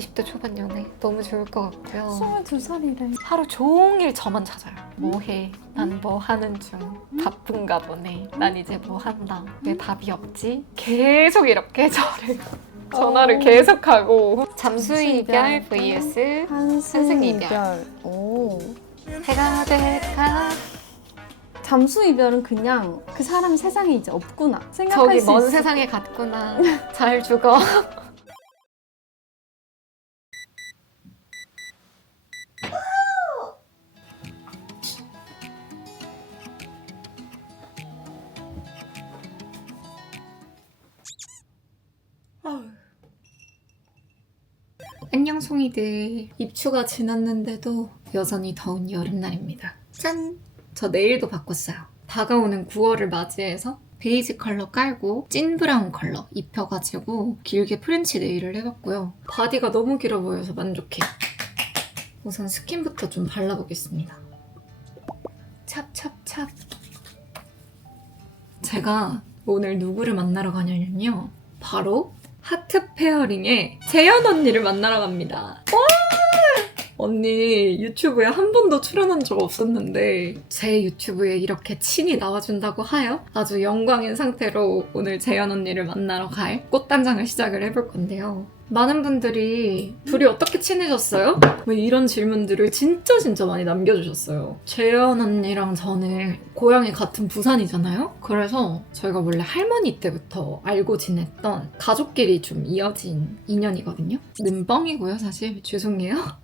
20대 초반 연애 너무 좋을 것 같고요. 22살이래. 하루 종일 저만 찾아요. 뭐 해? 난 뭐 하는 중. 바쁜가 보네. 난 이제 뭐 한다. 왜 답이 없지? 계속 이렇게 전화를 계속하고 잠수 이별 vs 한승 이별. 이별. 오. 해가 될까? 잠수 이별은 그냥 그 사람이 세상에 이제 없구나 생각할 저기 수 먼 있을 세상에 갔구나. 잘 죽어. 안녕 송이들. 입추가 지났는데도 여전히 더운 여름날입니다. 짠! 저 네일도 바꿨어요. 다가오는 9월을 맞이해서 베이지 컬러 깔고 찐 브라운 컬러 입혀가지고 길게 프렌치 네일을 해봤고요. 바디가 너무 길어 보여서 만족해. 우선 스킨부터 좀 발라보겠습니다. 찹찹찹. 제가 오늘 누구를 만나러 가냐면요. 바로 하트 페어링의 재현 언니를 만나러 갑니다. 와! 언니 유튜브에 한 번도 출연한 적 없었는데 제 유튜브에 이렇게 친히 나와준다고 하여 아주 영광인 상태로 오늘 재현 언니를 만나러 갈 꽃단장을 시작을 해볼 건데요. 많은 분들이 둘이 어떻게 친해졌어요? 뭐 이런 질문들을 진짜 많이 남겨주셨어요. 재현 언니랑 저는 고향이 같은 부산이잖아요? 그래서 저희가 원래 할머니 때부터 알고 지냈던 가족끼리 좀 이어진 인연이거든요. 는뻥이고요 사실. 죄송해요.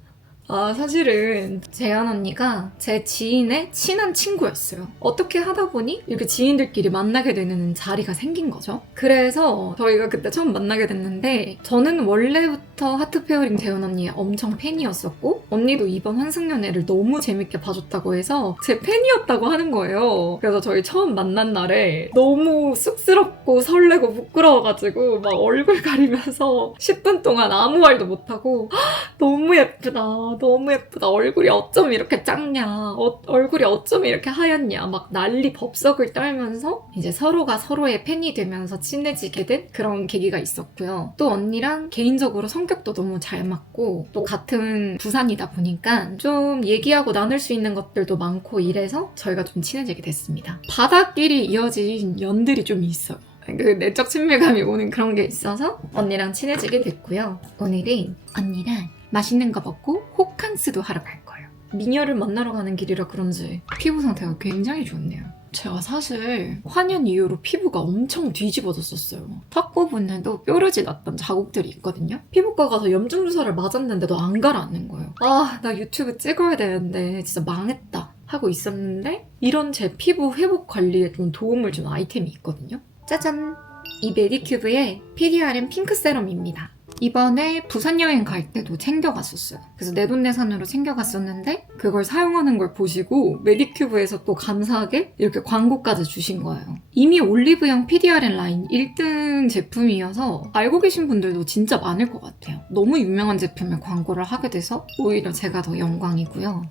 사실은 재현 언니가 제 지인의 친한 친구였어요. 어떻게 하다 보니 이렇게 지인들끼리 만나게 되는 자리가 생긴 거죠. 그래서 저희가 그때 처음 만나게 됐는데 저는 원래부터 하트 페어링 재현 언니의 엄청 팬이었었고 언니도 이번 환승연애를 너무 재밌게 봐줬다고 해서 제 팬이었다고 하는 거예요. 그래서 저희 처음 만난 날에 너무 쑥스럽고 설레고 부끄러워가지고 막 얼굴 가리면서 10분 동안 아무 말도 못하고 너무 예쁘다. 너무 예쁘다. 얼굴이 어쩜 이렇게 작냐. 얼굴이 어쩜 이렇게 하얗냐. 막 난리 법석을 떨면서 이제 서로가 서로의 팬이 되면서 친해지게 된 그런 계기가 있었고요. 또 언니랑 개인적으로 성격도 너무 잘 맞고 또 같은 부산이다 보니까 좀 얘기하고 나눌 수 있는 것들도 많고 이래서 저희가 좀 친해지게 됐습니다. 바닷길이 이어진 연들이 좀 있어요. 그 내적 친밀감이 오는 그런 게 있어서 언니랑 친해지게 됐고요. 오늘은 언니랑 맛있는 거 먹고 호캉스도 하러 갈 거예요. 미녀를 만나러 가는 길이라 그런지 피부 상태가 굉장히 좋네요. 제가 사실 환연 이후로 피부가 엄청 뒤집어졌었어요. 턱 부분에도 뾰루지 났던 자국들이 있거든요. 피부과 가서 염증 주사를 맞았는데도 안 가라앉는 거예요. 나 유튜브 찍어야 되는데 진짜 망했다 하고 있었는데 이런 제 피부 회복 관리에 좀 도움을 준 아이템이 있거든요. 짜잔! 이 메디큐브의 PDRN 핑크 세럼입니다. 이번에 부산 여행 갈 때도 챙겨갔었어요. 그래서 내돈내산으로 챙겨갔었는데 그걸 사용하는 걸 보시고 메디큐브에서 또 감사하게 이렇게 광고까지 주신 거예요. 이미 올리브영 PDRN 라인 1등 제품이어서 알고 계신 분들도 진짜 많을 것 같아요. 너무 유명한 제품을 광고를 하게 돼서 오히려 제가 더 영광이고요.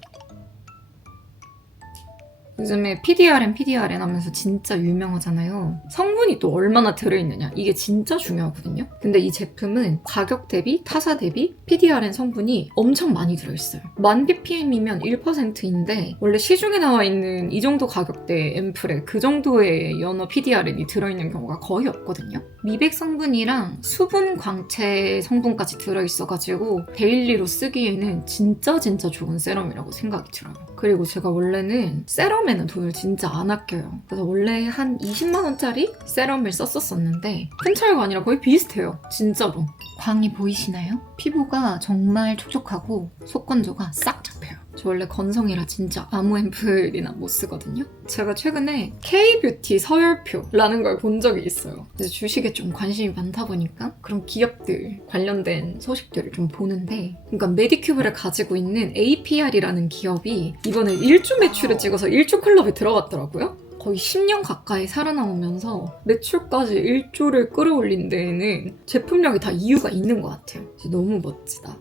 요즘에 PDRN 하면서 진짜 유명하잖아요. 성분이 또 얼마나 들어있느냐 이게 진짜 중요하거든요. 근데 이 제품은 가격 대비 타사 대비 PDRN 성분이 엄청 많이 들어있어요. 1000ppm이면 1%인데 원래 시중에 나와 있는 이 정도 가격대 앰플에 그 정도의 연어 PDRN이 들어있는 경우가 거의 없거든요. 미백 성분이랑 수분 광채 성분까지 들어있어가지고 데일리로 쓰기에는 진짜 좋은 세럼이라고 생각이 들어요. 그리고 제가 원래는 세럼에는 돈을 진짜 안 아껴요. 그래서 원래 한 20만원짜리 세럼을 썼었는데 큰 차이가 아니라 거의 비슷해요. 진짜로. 광이 보이시나요? 피부가 정말 촉촉하고 속건조가 싹 잡혀요. 저 원래 건성이라 진짜 아무 앰플이나 못 쓰거든요. 제가 최근에 K-뷰티 서열표라는 걸 본 적이 있어요. 그래서 주식에 좀 관심이 많다 보니까 그런 기업들 관련된 소식들을 좀 보는데 그러니까 메디큐브를 가지고 있는 APR이라는 기업이 이번에 1주 매출을 찍어서 1조 클럽에 들어갔더라고요. 거의 10년 가까이 살아남으면서 매출까지 1조를 끌어올린 데에는 제품력이 다 이유가 있는 것 같아요. 너무 멋지다.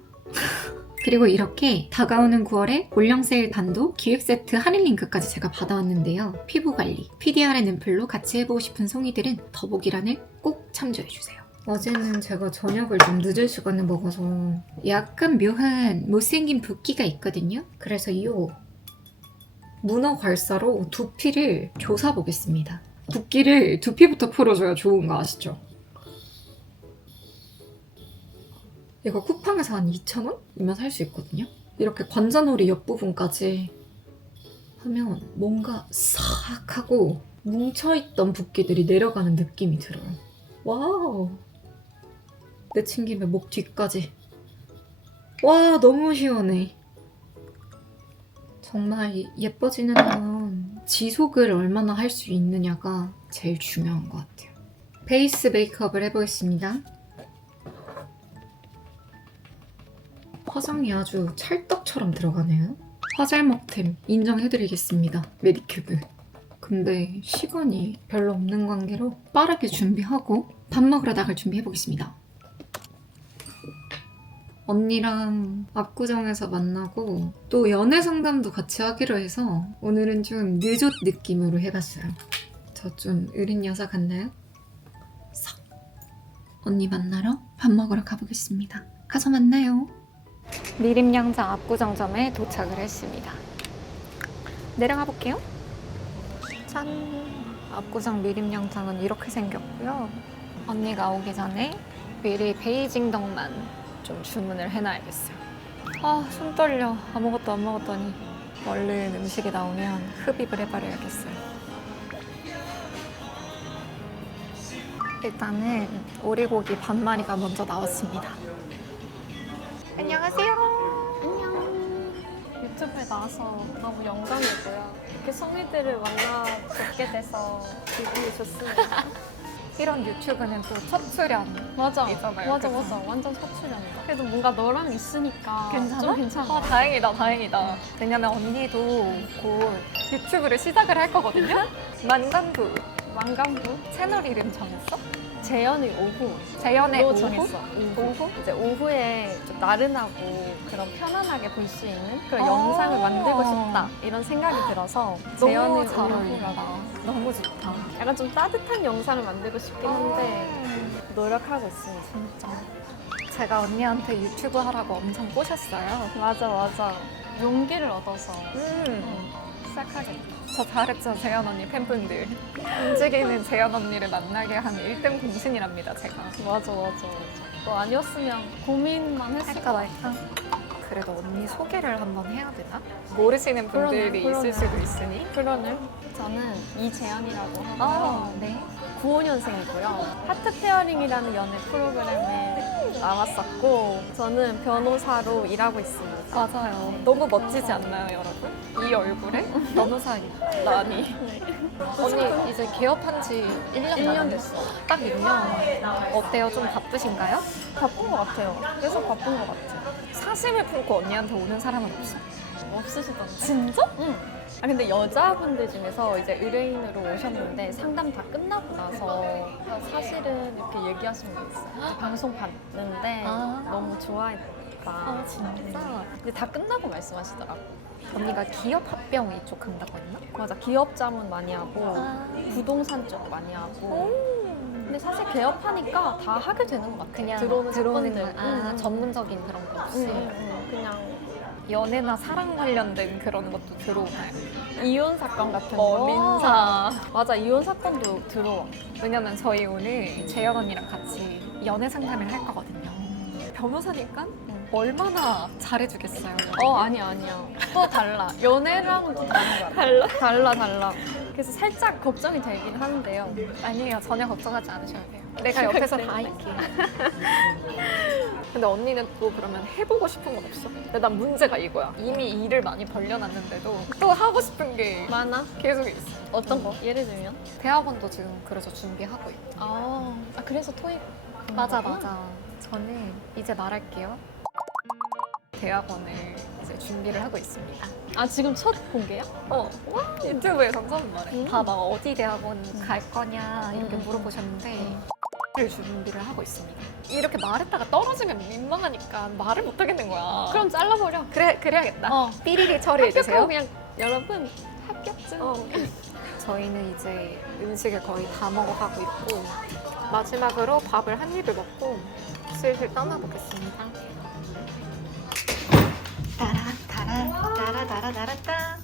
그리고 이렇게 다가오는 9월에 올영 세일 단도 기획 세트 할인 링크까지 제가 받아왔는데요. 피부 관리, PDRN 앰플로 같이 해보고 싶은 송이들은 더보기란을 꼭 참조해주세요. 어제는 제가 저녁을 좀 늦은 시간에 먹어서 약간 묘한 못생긴 붓기가 있거든요. 그래서 이 문어 괄사로 두피를 조사보겠습니다. 붓기를 두피부터 풀어줘야 좋은 거 아시죠? 이거 쿠팡에서 한 2,000원이면 살 수 있거든요. 이렇게 관자놀이 옆부분까지 하면 뭔가 싹 하고 뭉쳐있던 붓기들이 내려가는 느낌이 들어요. 와우. 내친김에 목 뒤까지. 와, 너무 시원해. 정말 예뻐지는 건 지속을 얼마나 할 수 있느냐가 제일 중요한 것 같아요. 베이스 메이크업을 해보겠습니다. 화장이 아주 찰떡처럼 들어가네요. 화잘먹템 인정해드리겠습니다. 메디큐브. 근데 시간이 별로 없는 관계로 빠르게 준비하고 밥 먹으러 나갈 준비해보겠습니다. 언니랑 압구정에서 만나고 또 연애 상담도 같이 하기로 해서 오늘은 좀 늦옷 느낌으로 해봤어요. 저 좀 어린 여자 같나요? 싹. 언니 만나러 밥 먹으러 가보겠습니다. 가서 만나요. 미림양장 압구정점에 도착을 했습니다. 내려가 볼게요. 짠! 압구정 미림양장은 이렇게 생겼고요. 언니가 오기 전에 미리 베이징 덕만 좀 주문을 해놔야겠어요. 아, 손 떨려. 아무것도 안 먹었더니 얼른 음식이 나오면 흡입을 해버려야겠어요. 일단은 오리고기 반마리가 먼저 나왔습니다. 안녕하세요. 안녕. 유튜브에 나와서 너무 영광이고요. 이렇게 소미들을 만나 뵙게 돼서 기분이 좋습니다. 이런 유튜브는 또 첫 출연. 맞아. 있잖아요. 맞아, 그쵸? 맞아. 완전 첫 출연이다. 그래도 뭔가 너랑 있으니까 괜찮아? 좀 괜찮아. 다행이다, 다행이다. 왜냐면 언니도 곧 유튜브를 시작을 할 거거든요? 만간부 왕감부? 채널 이름 정했어? 재현의 오후. 재연의 로 오후? 정했어. 오후? 이제 오후에 좀 나른하고 그런 편안하게 볼 수 있는 그런 영상을 만들고 싶다. 이런 생각이 들어서 재현의 잘 오후라다. 어울린다. 너무 좋다. 약간 좀 따뜻한 영상을 만들고 싶긴 한데 노력하고 있습니다. 진짜. 제가 언니한테 유튜브 하라고 엄청 꼬셨어요. 맞아, 맞아. 용기를 얻어서 음. 시작하겠다. 저 잘했죠, 재현 언니 팬분들. 움직이는 재현 언니를 만나게 한 1등 공신이랍니다, 제가. 맞아, 맞아, 맞아. 너 아니었으면 고민만 했을 할까 것 말까? 그래도 언니 소개를 한번 해야 되나? 모르시는 분들이 그러네. 있을 수도 있으니. 그러네. 저는 이재현이라고 하고요. 아, 네. 95년생이고요. 하트 페어링이라는 연애 프로그램에 나왔었고 저는 변호사로 일하고 있습니다. 맞아요. 너무 멋지지 않나요, 여러분? 이 얼굴에 변호사 나니. 언니 이제 개업한 지 1년 1년 됐어. 딱 1년. 어때요? 좀 바쁘신가요? 바쁜 것 같아요. 계속 바쁜 것 같아. 사심을 품고 언니한테 오는 사람은 없어. 없으시던데. 진짜? 응. 아 근데 여자분들 중에서 이제 의뢰인으로 오셨는데 상담 다 끝나고 나서 사실은 이렇게 얘기하시는 게 있어요. 방송 봤는데 아. 너무 좋아했다. 진짜? 근데 다 끝나고 말씀하시더라고. 언니가 기업 합병 이쪽 간다고 했나? 맞아. 기업 자문 많이 하고 아. 부동산 쪽 많이 하고. 근데 사실 개업하니까 다 하게 되는 것 같아. 그냥 들어오는 들어오는 사건들. 거. 아, 전문적인 그런 거 없이. 그냥 연애나 사랑 관련된 그런 것도 들어오나요? 이혼 사건 같은 거. 민사. 맞아. 이혼 사건도 들어와. 왜냐면 저희 오늘 재현 언니랑 같이 연애 상담을 할 거거든요. 변호사니까 얼마나 잘해주겠어요. 아니야. 또 달라. 연애랑은 또 다른 거야. 달라. 그래서 살짝 걱정이 되긴 하는데요. 아니에요. 전혀 걱정하지 않으셔도 돼요. 내가 옆에서 다 할게. 근데 언니는 또 그러면 해보고 싶은 건 없어? 근데 난 문제가 이거야. 이미 일을 많이 벌려놨는데도 또 하고 싶은 게 많아? 계속 있어. 어떤 거? 예를 들면? 대학원도 지금 그래서 준비하고 있고. 그래서 토익. 맞아. 저는 이제 말할게요. 대학원을 이제 준비를 하고 있습니다. 지금 첫 공개야? 유튜브에서 처음 말해. 음. 다 막 어디 대학원 갈 거냐 이렇게 물어보셨는데 를 준비를 하고 있습니다. 이렇게 말했다가 떨어지면 민망하니까 말을 못 하겠는 거야. 그럼 잘라버려. 그래야겠다. 삐리리 처리해 주세요. 합격하고 그냥 여러분 합격증. 저희는 이제 음식을 거의 다 먹어가고 있고 마지막으로 밥을 한 입을 먹고 슬슬 떠나보겠습니다. 따라따라따라따라따.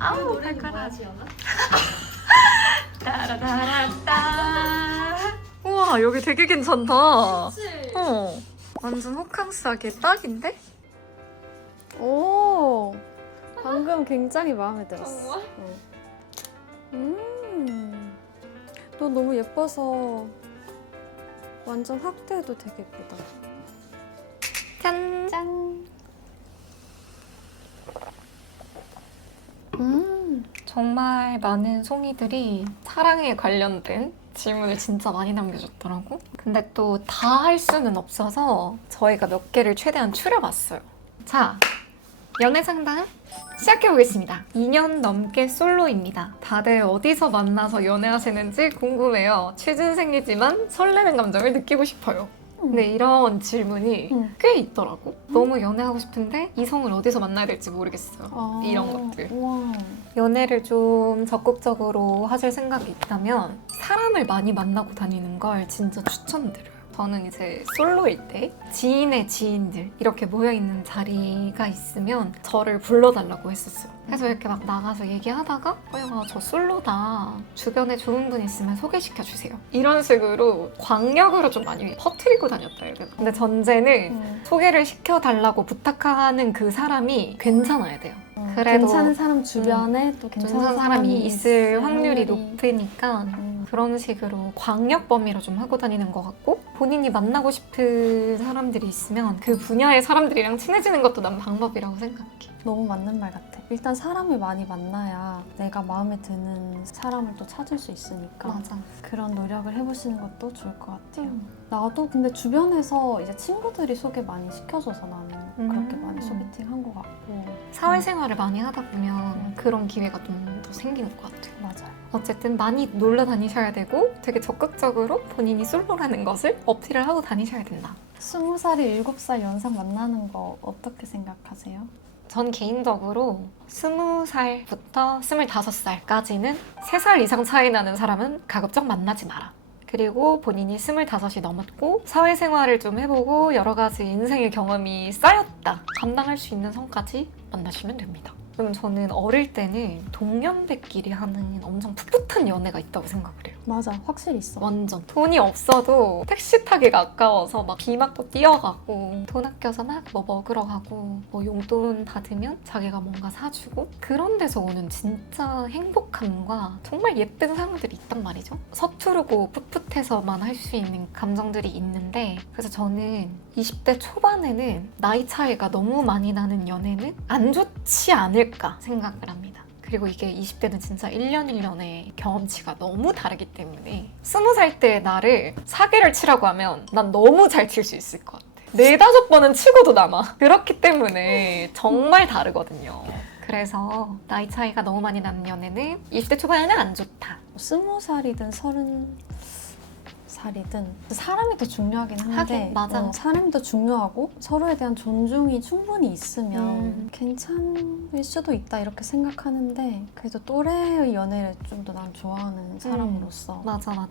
아우 발가락. 따라따라따. 우와 여기 되게 괜찮다. 완전 호캉스하기에 딱인데? 오, 방금 굉장히 마음에 들었어. 너 너무 예뻐서 완전 확대해도 되게 예쁘다. 짠. 짠. 정말 많은 송이들이 사랑에 관련된 질문을 진짜 많이 남겨줬더라고. 근데 또 다 할 수는 없어서 저희가 몇 개를 최대한 추려봤어요. 자, 연애 상담 시작해보겠습니다. 2년 넘게 솔로입니다. 다들 어디서 만나서 연애하시는지 궁금해요. 취준생이지만 설레는 감정을 느끼고 싶어요. 근데 이런 질문이 꽤 있더라고. 너무 연애하고 싶은데 이성을 어디서 만나야 될지 모르겠어요. 이런 것들. 우와. 연애를 좀 적극적으로 하실 생각이 있다면 사람을 많이 만나고 다니는 걸 진짜 추천드려요. 저는 이제 솔로일 때 지인의 지인들 이렇게 모여있는 자리가 있으면 저를 불러달라고 했었어요. 그래서 이렇게 막 나가서 얘기하다가 야, 저 솔로다. 주변에 좋은 분 있으면 소개시켜주세요. 이런 식으로 광역으로 좀 많이 퍼뜨리고 다녔다 해야 되나? 근데 전제는 소개를 시켜달라고 부탁하는 그 사람이 괜찮아야 돼요. 그래도 괜찮은 사람 주변에 또 괜찮은 사람이 있을 확률이 확률이. 높으니까 그런 식으로 광역 범위로 좀 하고 다니는 것 같고 본인이 만나고 싶은 사람들이 있으면 그 분야의 사람들이랑 친해지는 것도 난 방법이라고 생각해. 너무 맞는 말 같아. 일단 사람을 많이 만나야 내가 마음에 드는 사람을 또 찾을 수 있으니까 맞아. 그런 노력을 해보시는 것도 좋을 것 같아요. 나도 근데 주변에서 이제 친구들이 소개 많이 시켜줘서 나는 그렇게 많이 소개팅 한 것 같고. 사회생활을 많이 하다 보면 그런 기회가 좀 더 생기는 것 같아요. 맞아요. 어쨌든 많이 놀러 다니셔야 되고 되게 적극적으로 본인이 솔로라는 것을 어필을 하고 다니셔야 된다. 20살이 7살 연상 만나는 거 어떻게 생각하세요? 전 개인적으로 20살부터 25살까지는 3살 이상 차이 나는 사람은 가급적 만나지 마라. 그리고 본인이 25이 넘었고 사회생활을 좀 해보고 여러 가지 인생의 경험이 쌓였다. 감당할 수 있는 선까지 만나시면 됩니다. 그럼 저는 어릴 때는 동년배끼리 하는 엄청 풋풋한 연애가 있다고 생각을 해요. 맞아, 확실히 있어. 완전 돈이 없어도 택시 타기가 아까워서 막 비 맞고 뛰어가고 돈 아껴서 막 뭐 먹으러 가고 뭐 용돈 받으면 자기가 뭔가 사주고 그런 데서 오는 진짜 행복함과 정말 예쁜 사람들이 있단 말이죠. 서투르고 풋풋해서만 할 수 있는 감정들이 있는데 그래서 저는 20대 초반에는 나이 차이가 너무 많이 나는 연애는 안 좋지 않을까 생각을 합니다. 그리고 이게 20대는 진짜 1년 1년의 경험치가 너무 다르기 때문에 20살 때의 나를 사기를 치라고 하면 난 너무 잘 칠 수 있을 것 같아. 4-5번은 치고도 남아. 그렇기 때문에 정말 다르거든요. 그래서 나이 차이가 너무 많이 나는 연애는 20대 초반에는 안 좋다. 20살이든 30살이든 사람이 더 중요하긴 한데 하긴, 맞아. 사람이 더 중요하고 서로에 대한 존중이 충분히 있으면 괜찮을 수도 있다 이렇게 생각하는데 그래도 또래의 연애를 좀 더 난 좋아하는 사람으로서 맞아.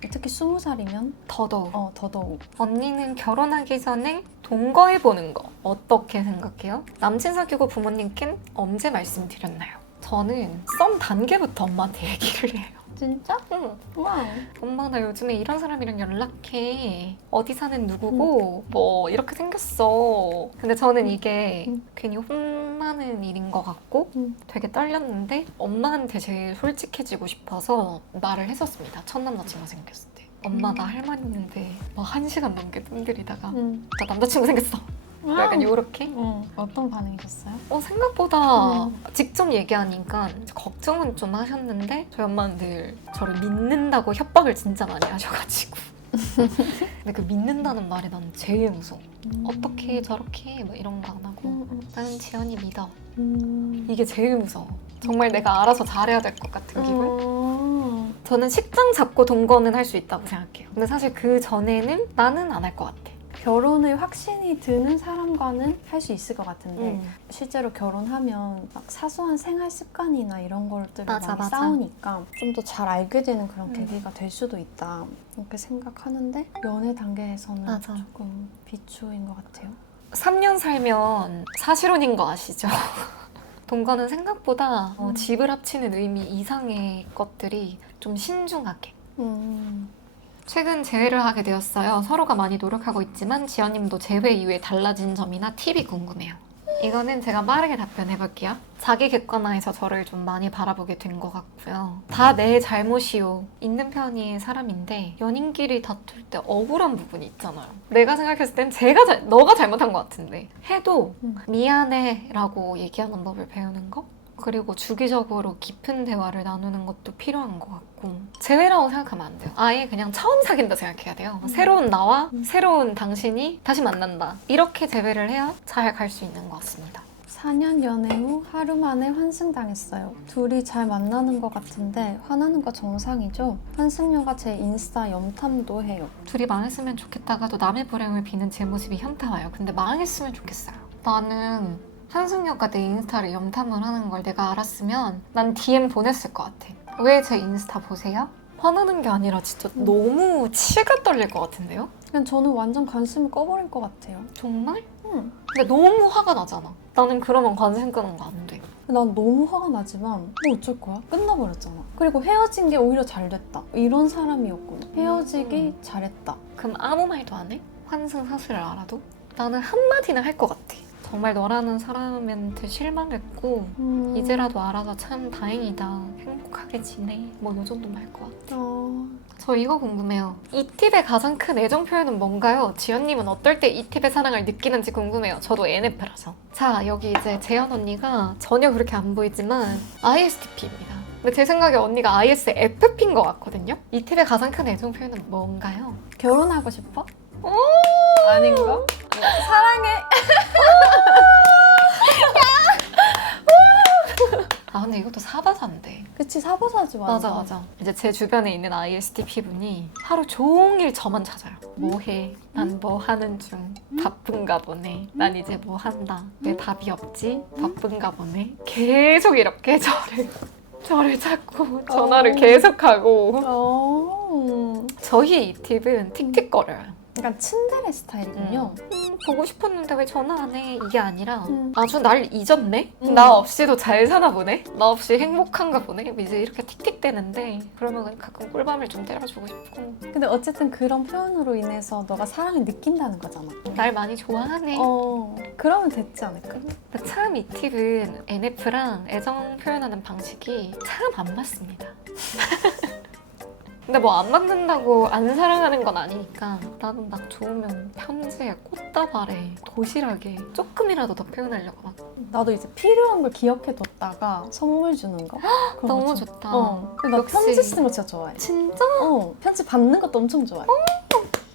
특히 20살이면 더더욱. 더더욱. 언니는 결혼하기 전에 동거해보는 거 어떻게 생각해요? 남친 사귀고 부모님께 언제 말씀드렸나요? 저는 썸 단계부터 엄마한테 얘기를 해요. 진짜? 응. 와우. 엄마 나 요즘에 이런 사람이랑 연락해. 어디 사는 누구고 뭐 이렇게 생겼어. 근데 저는 이게 괜히 혼나는 일인 것 같고 되게 떨렸는데 엄마한테 제일 솔직해지고 싶어서 말을 했었습니다. 첫 남자친구 생겼을 때. 엄마 나 할 말 있는데 막 1시간 넘게 뜸들이다가 나 남자친구 생겼어. 약간 요렇게? 어떤 반응이셨어요? 생각보다 직접 얘기하니까 걱정은 좀 하셨는데 저희 엄마는 늘 저를 믿는다고 협박을 진짜 많이 하셔가지고 근데 그 믿는다는 말이 난 제일 무서워. 어떻게 저렇게 뭐 이런 거 안 하고 나는 지연이 믿어. 이게 제일 무서워. 정말 내가 알아서 잘해야 될 것 같은 기분? 저는 식장 잡고 동거는 할 수 있다고 생각해요. 근데 사실 그 전에는 나는 안 할 것 같아. 결혼을 확신이 드는 사람과는 할 수 있을 것 같은데 음. 실제로 결혼하면 막 사소한 생활 습관이나 이런 것들을 맞아, 많이 맞아. 싸우니까 좀 더 잘 알게 되는 그런 음. 계기가 될 수도 있다 이렇게 생각하는데 연애 단계에서는 맞아. 조금 비추인 것 같아요. 3년 살면 사실혼인 거 아시죠? 동거는 생각보다 집을 합치는 의미 이상의 것들이 좀 신중하게. 최근 재회를 하게 되었어요. 서로가 많이 노력하고 있지만 지연님도 재회 이후에 달라진 점이나 팁이 궁금해요. 이거는 제가 빠르게 답변해 볼게요. 자기 객관화에서 저를 좀 많이 바라보게 된 것 같고요. 다 내 잘못이요. 있는 편의 사람인데 연인끼리 다툴 때 억울한 부분이 있잖아요. 내가 생각했을 땐 너가 잘못한 것 같은데 해도 미안해 라고 얘기하는 법을 배우는 거? 그리고 주기적으로 깊은 대화를 나누는 것도 필요한 것 같고 재회라고 생각하면 안 돼요. 아예 그냥 처음 사귄다 생각해야 돼요. 새로운 나와 새로운 당신이 다시 만난다. 이렇게 재회를 해야 잘 갈 수 있는 것 같습니다. 4년 연애 후 하루 만에 환승당했어요. 둘이 잘 만나는 것 같은데 화나는 거 정상이죠? 환승녀가 제 인스타 염탐도 해요. 둘이 망했으면 좋겠다가도 남의 불행을 비는 제 모습이 현타와요. 근데 망했으면 좋겠어요. 나는 한승녀가 내 인스타를 염탐을 하는 걸 내가 알았으면 난 DM 보냈을 것 같아. 왜 제 인스타 보세요? 화나는 게 아니라 진짜 너무 치가 떨릴 것 같은데요? 그냥 저는 완전 관심을 꺼버릴 것 같아요. 정말? 응. 근데 너무 화가 나잖아. 나는 그러면 관심 끄는 거 안 돼. 난 너무 화가 나지만 뭐 어쩔 거야? 끝나버렸잖아. 그리고 헤어진 게 오히려 잘 됐다. 이런 사람이었구나. 헤어지기 잘했다. 그럼 아무 말도 안 해? 환승 사실을 알아도? 나는 한마디는 할 것 같아. 정말 너라는 사람한테 실망했고 이제라도 알아서 참 다행이다. 행복하게 지내. 뭐 이 정도만 할 것 같아. 저 이거 궁금해요. 이 팁의 가장 큰 애정 표현은 뭔가요? 지연님은 어떨 때 이 팁의 사랑을 느끼는지 궁금해요. 저도 NF라서. 자, 여기 이제 재현 언니가 전혀 그렇게 안 보이지만 ISTP입니다. 근데 제 생각에 언니가 ISFP인 것 같거든요? 이 팁의 가장 큰 애정 표현은 뭔가요? 결혼하고 싶어? 오! 아닌가? 사랑해. 아 근데 이것도 사바사인데. 그치 사보사지 완전. 맞아. 이제 제 주변에 있는 ISTP 분이 하루 종일 저만 찾아요. 뭐 해? 난 뭐 하는 중. 바쁜가 보네. 난 이제 뭐 한다. 왜 답이 없지? 바쁜가 보네. 계속 이렇게 저를 찾고 전화를 계속하고. 저희 이 팁은 틱틱거려요. 약간 츤데레 스타일이군요. 보고 싶었는데 왜 전화 안 해? 이게 아니라 아주 날 잊었네? 음. 나 없이도 잘 사나 보네? 나 없이 행복한가 보네? 이제 이렇게 틱틱대는데 그러면 가끔 꿀밤을 좀 때려주고 싶고 근데 어쨌든 그런 표현으로 인해서 너가 사랑을 느낀다는 거잖아. 날 많이 좋아하네. 그러면 됐지 않을까? 근데 참 이 팁은 NF랑 애정 표현하는 방식이 참 안 맞습니다. 근데 뭐 안 맞는다고 안 사랑하는 건 아니니까 나는 막 좋으면 편지에 꽃다발에 도시락에 조금이라도 더 표현하려고 막 나도 이제 필요한 걸 기억해뒀다가 선물 주는 거. 그런 너무 거 좀- 좋다. 나 역시. 편지 쓰는 거 진짜 좋아해. 진짜? 편지 받는 것도 엄청 좋아해.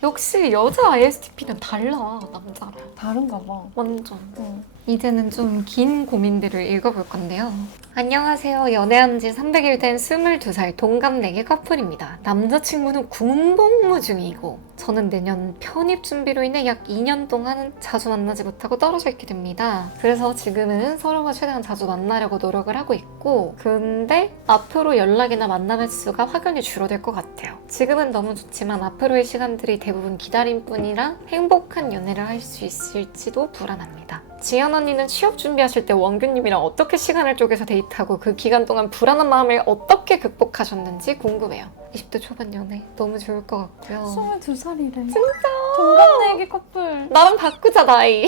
역시 여자 ISTP는 달라 남자랑 다른가 봐. 완전. 응. 이제는 좀 긴 고민들을 읽어볼 건데요. 안녕하세요. 연애한 지 300일 된 22살 동갑내기 커플입니다. 남자친구는 군복무 중이고 저는 내년 편입 준비로 인해 약 2년 동안 자주 만나지 못하고 떨어져 있게 됩니다. 그래서 지금은 서로가 최대한 자주 만나려고 노력을 하고 있고 근데 앞으로 연락이나 만남 횟수가 확연히 줄어들 것 같아요. 지금은 너무 좋지만 앞으로의 시간들이 대부분 기다림뿐이라 행복한 연애를 할 수 있을지도 불안합니다. 지연 언니는 취업 준비하실 때 원규님이랑 어떻게 시간을 쪼개서 데이트하고 그 기간 동안 불안한 마음을 어떻게 극복하셨는지 궁금해요. 20대 초반 연애 너무 좋을 것 같고요. 22살이래. 진짜? 동갑내기 커플. 나랑 바꾸자 나이.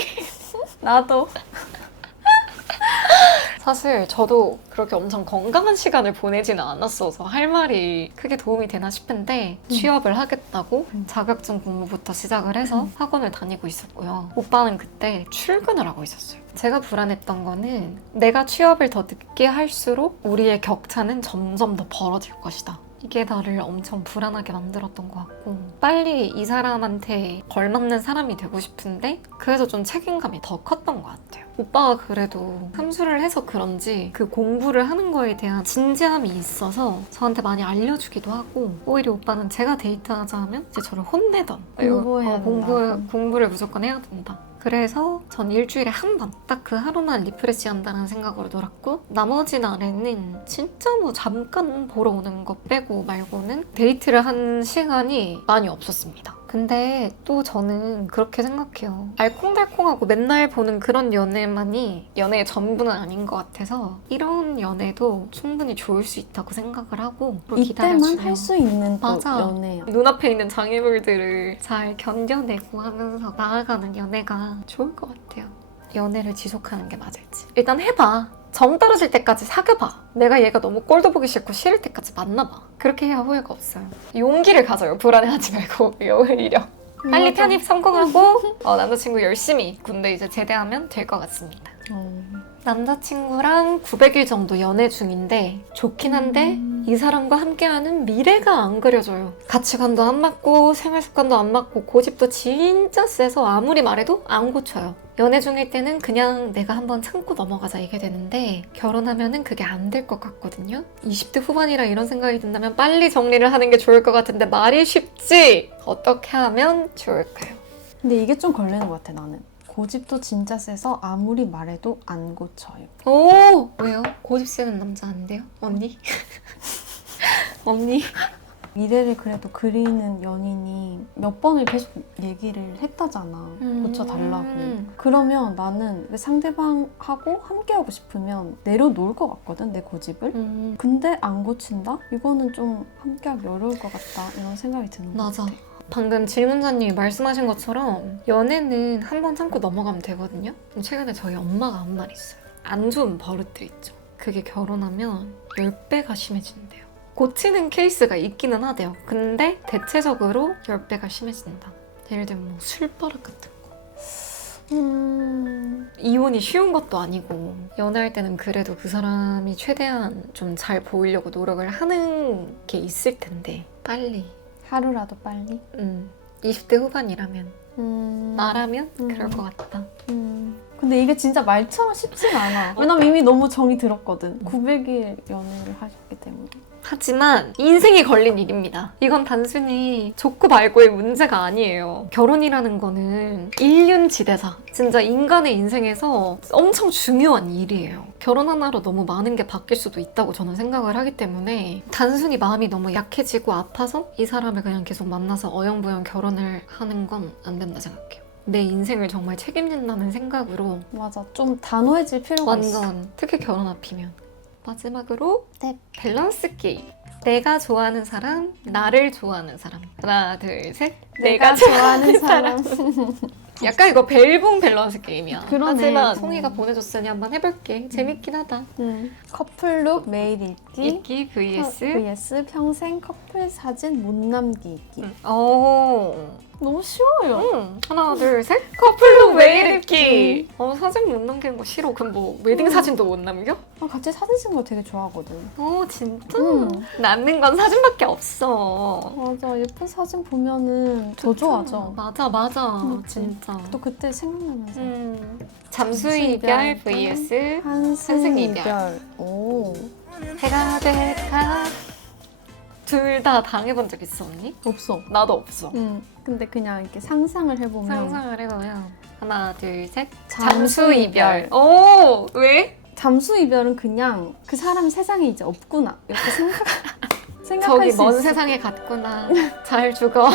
나도. 사실 저도 그렇게 엄청 건강한 시간을 보내지는 않았어서 할 말이 크게 도움이 되나 싶은데 취업을 하겠다고 자격증 공부부터 시작을 해서 학원을 다니고 있었고요. 오빠는 그때 출근을 하고 있었어요. 제가 불안했던 거는 내가 취업을 더 늦게 할수록 우리의 격차는 점점 더 벌어질 것이다. 이게 나를 엄청 불안하게 만들었던 것 같고 빨리 이 사람한테 걸맞는 사람이 되고 싶은데 그래서 좀 책임감이 더 컸던 것 같아요. 오빠가 그래도 삼수를 해서 그런지 그 공부를 하는 거에 대한 진지함이 있어서 저한테 많이 알려주기도 하고, 오히려 오빠는 제가 데이트하자 하면 이제 저를 혼내던. 공부해야 된다. 공부를 무조건 해야 된다. 그래서 전 일주일에 한 번 딱 그 하루만 리프레시 한다는 생각으로 놀았고, 나머지 날에는 진짜 뭐 잠깐 보러 오는 거 빼고 말고는 데이트를 한 시간이 많이 없었습니다. 근데 또 저는 그렇게 생각해요. 알콩달콩하고 맨날 보는 그런 연애만이 연애의 전부는 아닌 것 같아서 이런 연애도 충분히 좋을 수 있다고 생각을 하고 이때만 기다려주네요. 할 수 있는 또 맞아. 연애야. 눈앞에 있는 장애물들을 잘 견뎌내고 하면서 나아가는 연애가 좋을 것 같아요. 연애를 지속하는 게 맞을지. 일단 해봐. 정 떨어질 때까지 사귀어봐. 내가 얘가 너무 꼴도 보기 싫고 싫을 때까지 만나봐. 그렇게 해야 후회가 없어요. 용기를 가져요. 불안해하지 말고 오히려. 빨리 맞아. 편입 성공하고 남자친구 열심히 군대 이제 제대하면 될 것 같습니다. 남자친구랑 900일 정도 연애 중인데 좋긴 한데 이 사람과 함께하는 미래가 안 그려져요. 가치관도 안 맞고 생활 습관도 안 맞고 고집도 진짜 세서 아무리 말해도 안 고쳐요. 연애 중일 때는 그냥 내가 한번 참고 넘어가자 이게 되는데 결혼하면은 그게 안 될 것 같거든요. 20대 후반이라 이런 생각이 든다면 빨리 정리를 하는 게 좋을 것 같은데 말이 쉽지? 어떻게 하면 좋을까요? 근데 이게 좀 걸리는 것 같아, 나는. 고집도 진짜 세서 아무리 말해도 안 고쳐요. 오! 왜요? 고집 세는 남자 안 돼요? 언니? 언니? 미래를 그래도 그리는 연인이 몇 번을 계속 얘기를 했다잖아. 고쳐달라고. 그러면 나는 상대방하고 함께하고 싶으면 내려놓을 것 같거든, 내 고집을. 근데 안 고친다? 이거는 좀 함께하기 어려울 것 같다, 이런 생각이 드는 것 맞아. 같아. 방금 질문자님이 말씀하신 것처럼 연애는 한 번 참고 넘어가면 되거든요. 최근에 저희 엄마가 한 말 있어요. 안 좋은 버릇들 있죠. 그게 결혼하면 10배가 심해진대요. 고치는 케이스가 있기는 하대요. 근데 대체적으로 10배가 심해진다. 예를 들면 뭐 술버릇 같은 거. 이혼이 쉬운 것도 아니고 연애할 때는 그래도 그 사람이 최대한 좀 잘 보이려고 노력을 하는 게 있을 텐데 빨리 하루라도 빨리? 20대 후반이라면 나라면 그럴 것 같다. 근데 이게 진짜 말처럼 쉽진 않아. 왜냐면 이미 너무 정이 들었거든. 900일 연애를 하셨기 때문에. 하지만 인생이 걸린 일입니다. 이건 단순히 좋고 말고의 문제가 아니에요. 결혼이라는 거는 인륜지대사. 진짜 인간의 인생에서 엄청 중요한 일이에요. 결혼 하나로 너무 많은 게 바뀔 수도 있다고 저는 생각을 하기 때문에 단순히 마음이 너무 약해지고 아파서 이 사람을 그냥 계속 만나서 어영부영 결혼을 하는 건 안 된다 생각해요. 내 인생을 정말 책임진다는 생각으로 맞아. 좀 단호해질 필요가 있어. 완전 특히 결혼 앞이면. 마지막으로 네. 밸런스 게임. 내가 좋아하는 사람, 나를 좋아하는 사람. 하나, 둘, 셋. 내가 좋아하는 사람. 약간 이거 벨붕 밸런스 게임이야. 그러네. 하지만 송이가 보내줬으니 한번 해볼게. 재밌긴 하다. 커플룩 매일 읽기. 읽기 vs. vs 평생 커플 사진 못 남기기. 오. 너무 쉬워요. 하나, 둘, 셋. 커플룩 매일 읽기. 사진 못 남기는 거 싫어. 그럼 뭐 웨딩 사진도 못 남겨? 같이 사진 찍는 거 되게 좋아하거든. 진짜? 응. 남는 건 사진밖에 없어. 맞아. 예쁜 사진 보면은 더 좋아져. 맞아. 진짜. 또 그때 생각나면서. 잠수 이별 vs 한승 이별. 이별. 오. 해가 될까? 둘 다 당해본 적 있어, 언니? 없어. 나도 없어. 근데 그냥 이렇게 상상을 해보면. 상상을 해보면 하나, 둘, 셋. 잠수 이별. 오! 왜? 잠수 이별은 그냥 그 사람 세상에 이제 없구나 이렇게 생각할 저기 수 먼 있어. 세상에 갔구나. 잘 죽어.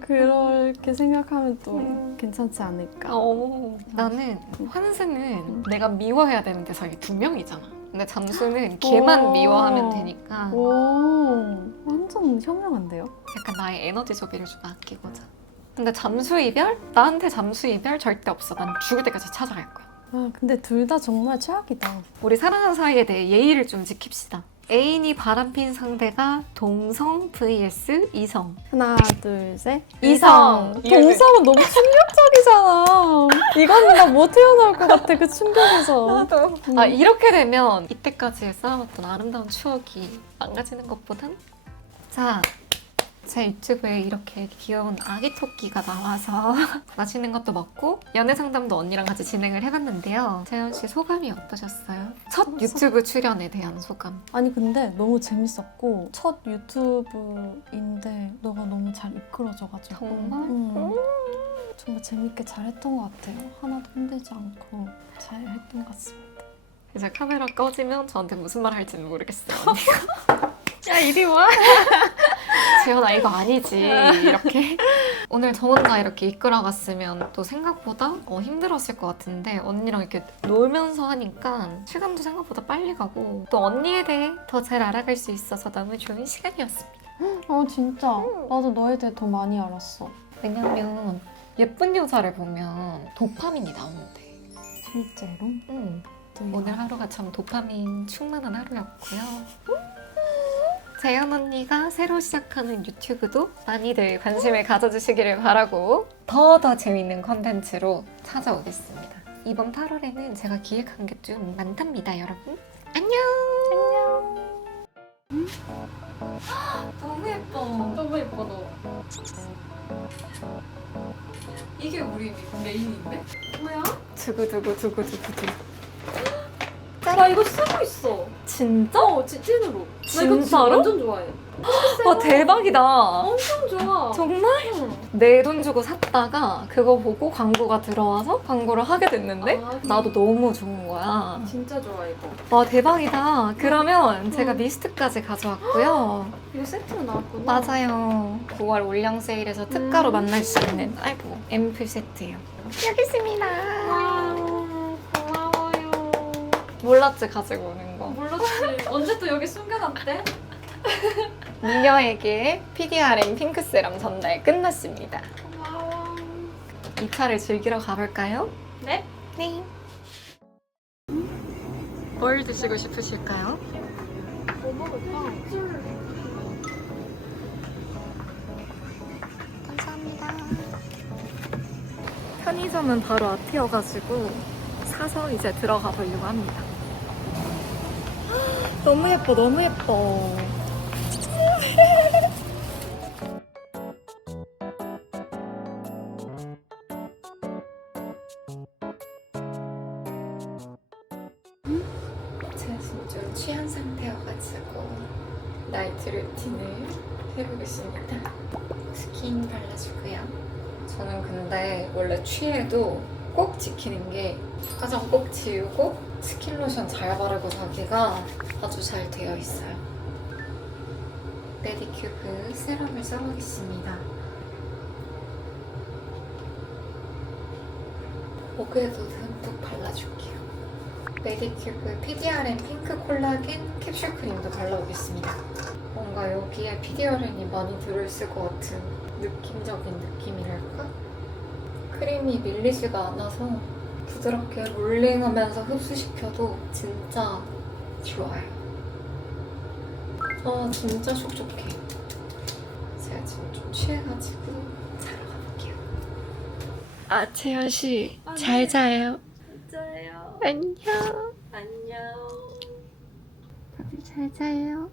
그렇게 생각하면 또 괜찮지 않을까. 나는 환승은 내가 미워해야 되는 대상이 2명이잖아. 근데 잠수는 걔만 미워하면 되니까 오, 완전 현명한데요? 약간 나의 에너지 소비를 좀 아끼고자. 근데 잠수 이별? 나한테 잠수 이별 절대 없어. 난 죽을 때까지 찾아갈 거야. 근데 둘 다 정말 최악이다. 우리 사랑하는 사이에 대해 예의를 좀 지킵시다. 애인이 바람핀 상대가 동성 vs 이성. 하나, 둘, 셋. 이성. 동성은 너무 충격적이잖아. 이거는 나 못 태어날 것 같아, 그 충격에서. 나도. 이렇게 되면 이때까지 쌓아왔던 아름다운 추억이 망가지는 것보단 자, 제 유튜브에 이렇게 귀여운 아기 토끼가 나와서 맛있는 것도 먹고 연애 상담도 언니랑 같이 진행을 해봤는데요. 재현 씨 소감이 어떠셨어요? 첫 유튜브 출연에 대한 소감. 아니 근데 너무 재밌었고 첫 유튜브인데 너가 너무 잘 이끌어줘가지고 정말? 정말 재밌게 잘했던 것 같아요. 하나도 힘들지 않고 잘했던 것 같습니다. 이제 카메라 꺼지면 저한테 무슨 말 할지는 모르겠어요. 언니가. 야 이리 와. 재현아 이거 아니지 이렇게. 오늘 저 혼자 이렇게 이끌어갔으면 또 생각보다 힘들었을 것 같은데 언니랑 이렇게 놀면서 하니까 시간도 생각보다 빨리 가고 또 언니에 대해 더 잘 알아갈 수 있어서 너무 좋은 시간이었습니다. 진짜 나도 너에 대해 더 많이 알았어. 왜냐면 예쁜 여자를 보면 도파민이 나오는데 실제로? 오늘 하루가 참 도파민 충만한 하루였고요. 재현 언니가 새로 시작하는 유튜브도 많이들 관심을 가져주시기를 바라고 더 재밌는 컨텐츠로 찾아오겠습니다. 이번 8월에는 제가 기획한 게 좀 많답니다, 여러분. 안녕! 너무 예뻐. 너무 예뻐 너. 이게 우리 메인인데? 뭐야? 두구두구두구두구두. 나 이거 쓰고 있어. 진짜? 찐으로. 나 이거 진짜 진짜로? 완전 좋아해. 와 대박이다. 엄청 좋아. 정말? 내 돈 주고 샀다가 그거 보고 광고가 들어와서 광고를 하게 됐는데 나도 너무 좋은 거야. 진짜 좋아 이거. 와 대박이다. 그러면 제가 미스트까지 가져왔고요. 이거 세트로 나왔구나. 맞아요. 9월 올영 세일에서 특가로 만날 수 있는 앰플 세트예요. 여기 있습니다. 와, 고마워요. 몰랐지 가지고 오는 거. 몰랐지. 언제 또 여기 숨겨놨대? 미녀에게 PDRM 핑크 세럼 전달 끝났습니다. 고마워. 2차를 즐기러 가볼까요? 네? 네. 뭘 드시고 싶으실까요? 뭐 먹을까? 감사합니다. 편의점은 바로 앞이어가지고 사서 이제 들어가 보려고 합니다. 너무 예뻐, 너무 예뻐. 제가 지금 좀 취한 상태여가지고 나이트 루틴을 해보겠습니다. 스킨 발라주고요. 저는 근데 원래 취해도 꼭 지키는 게 화장 꼭 지우고 스킨 로션 잘 바르고 자기가 아주 잘 되어 있어요. 메디큐브 세럼을 써보겠습니다. 목에도 듬뿍 발라줄게요. 메디큐브 PDRN 핑크 콜라겐 캡슐 크림도 발라보겠습니다. 뭔가 여기에 PDRN이 많이 들어있을 것 같은 느낌적인 느낌이랄까? 크림이 밀리지가 않아서 부드럽게 롤링하면서 흡수시켜도 진짜 좋아요. 진짜 촉촉해. 제가 지금 좀 취해가지고 자러 가볼게요. 재현 씨, 잘 자요. 진짜예요. 안녕. 안녕. 다들 잘 자요.